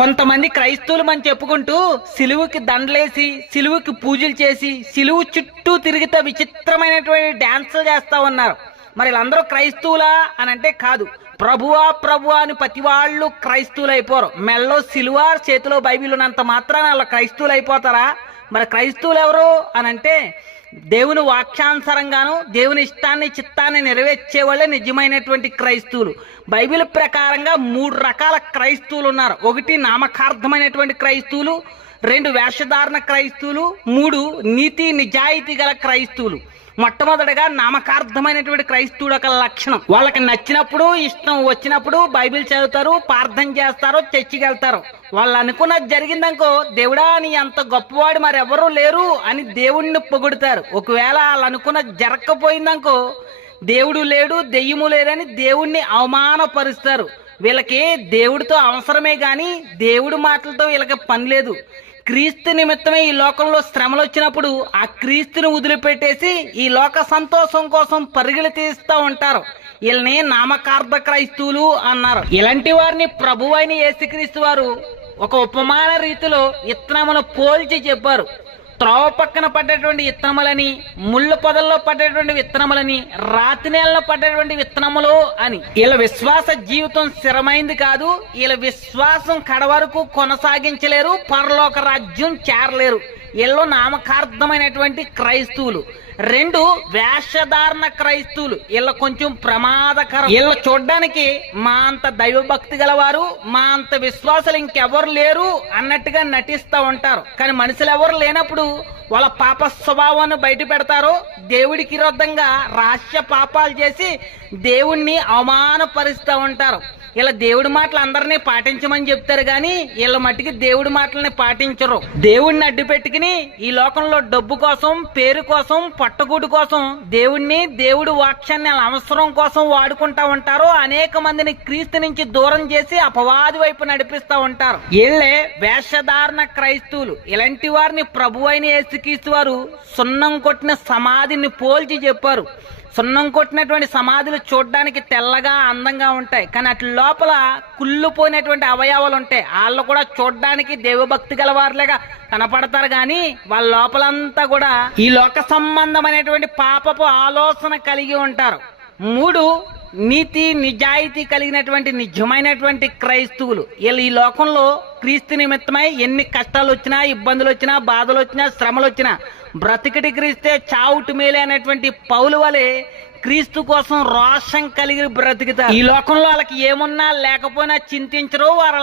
కొంతమంది క్రైస్తవులు మనం చెప్పుకుంటూ సిలువుకి దండలేసి సిలువుకి పూజలు చేసి సిలువు చుట్టూ తిరిగితే విచిత్రమైనటువంటి డ్యాన్సులు చేస్తా ఉన్నారు. మరి వీళ్ళందరూ క్రైస్తవులా అని అంటే కాదు. ప్రభువా ప్రభువా అని ప్రతి వాళ్ళు క్రైస్తవులు అయిపోరు మెల్లో సిలువ చేతిలో బైబిల్ ఉన్నంత మాత్రాన వాళ్ళ క్రైస్తవులు అయిపోతారా మరి క్రైస్తవులు ఎవరు అని అంటే దేవుని వాక్యానుసారంగాను దేవుని ఇష్టాన్ని చిత్తాన్ని నెరవేర్చే వాళ్ళే నిజమైనటువంటి క్రైస్తవులు. బైబిల్ ప్రకారంగా మూడు రకాల క్రైస్తవులు ఉన్నారు. ఒకటి నామకార్థమైనటువంటి క్రైస్తవులు రెండు వేషధారణ క్రైస్తవులు మూడు నీతి నిజాయితీ గల క్రైస్తవులు. మొట్టమొదటిగా నామకార్థమైనటువంటి క్రైస్తవుడు ఒక లక్షణం. వాళ్ళకి నచ్చినప్పుడు ఇష్టం వచ్చినప్పుడు బైబిల్ చదువుతారు ప్రార్థన చేస్తారు చర్చికి వెళ్తారు. వాళ్ళు అనుకున్నది జరిగిందనుకో దేవుడా నీ అంత గొప్పవాడు మరెవరూ లేరు అని దేవుణ్ణి పొగుడుతారు. ఒకవేళ వాళ్ళు అనుకున్నది జరగకపోయిందనుకో దేవుడు లేడు దెయ్యము లేరని దేవుణ్ణి అవమానపరుస్తారు. వీళ్ళకి దేవుడితో అవసరమే కానీ దేవుడి మాటలతో వీళ్ళకి పని లేదు. క్రీస్తు నిమిత్తమే ఈ లోకంలో శ్రమలు వచ్చినప్పుడు ఆ క్రీస్తుని వదిలిపెట్టేసి ఈ లోక సంతోషం కోసం పరుగులు తీస్తూ ఉంటారు. వీళ్ళని నామకార్థ క్రైస్తువులు అన్నారు. ఇలాంటి వారిని ప్రభువైన యేసుక్రీస్తు వారు ఒక ఉపమాన రీతిలో ఇత్తనమును పోల్చి చెప్పారు. త్రోవ పక్కన పడ్డటువంటి విత్తనములని ముళ్ళు పొదల్లో పడ్డటువంటి విత్తనములని రాతి నేలలో పడ్డటువంటి విత్తనములు అని. వీళ్ళ విశ్వాస జీవితం స్థిరమైంది కాదు వీళ్ళ విశ్వాసం కడవరకు కొనసాగించలేరు పరలోక రాజ్యం చేరలేరు. వీళ్ళు నామకార్థమైనటువంటి క్రైస్తవులు. రెండు వేషధారణ క్రైస్తవులు. వీళ్ళ కొంచెం ప్రమాదకరం. వీళ్ళ చూడడానికి మా అంత దైవభక్తి గలవారు మా అంత విశ్వాసాలు ఇంకెవరు లేరు అన్నట్టుగా నటిస్తూ ఉంటారు. కానీ మనుషులు ఎవరు లేనప్పుడు వాళ్ళ పాప స్వభావాన్ని బయట పెడతారు దేవుడికి విరుద్ధంగా రహస్య పాపాలు చేసి దేవుణ్ణి అవమానపరుస్తూ ఉంటారు. ఇలా దేవుడి మాటలు అందరినీ పాటించమని చెప్తారు కానీ వీళ్ళ మట్టికి దేవుడి మాటలని పాటించరు. దేవుడిని అడ్డు పెట్టుకుని ఈ లోకంలో డబ్బు కోసం పేరు కోసం పట్టగూడు కోసం దేవుణ్ణి దేవుడి వాక్యాన్ని అవసరం కోసం వాడుకుంటా ఉంటారు అనేక మందిని క్రీస్తు నుంచి దూరం చేసి అపవాది వైపు నడిపిస్తూ ఉంటారు. వీళ్ళే వేషధారణ క్రైస్తవులు. ఇలాంటి వారిని ప్రభు అయిన యేసుక్రీస్తు వారు సున్నం కొట్టిన సమాధిని పోల్చి చెప్పారు. సున్నం కొట్టినటువంటి సమాధులు చూడడానికి తెల్లగా అందంగా ఉంటాయి. కానీ అట్లా లోపల కుళ్ళిపోయినటువంటి అవయవాలు ఉంటాయి వాళ్ళు కూడా చూడడానికి దేవభక్తి గలవారులేగా కనపడతారు కానీ వాళ్ళ లోపలంతా కూడా ఈ లోక సంబంధమైనటువంటి పాపపు ఆలోచన కలిగి ఉంటారు. మూడు నీతి నిజాయితీ కలిగినటువంటి నిజమైనటువంటి క్రైస్తవులు. వీళ్ళు ఈ లోకంలో క్రీస్తు నిమిత్తమై ఎన్ని కష్టాలు వచ్చినా ఇబ్బందులు వచ్చినా బాధలు వచ్చినా శ్రమలు వచ్చినా బ్రతికిటి క్రీస్తే చావుటి మేలే అనేటువంటి పౌలు వలె క్రీస్తు కోసం రోషం కలిగి బ్రతుకుతారు. ఈ లోకంలో వాళ్ళకి ఏమున్నా లేకపోయినా చింతించరు వాళ్ళ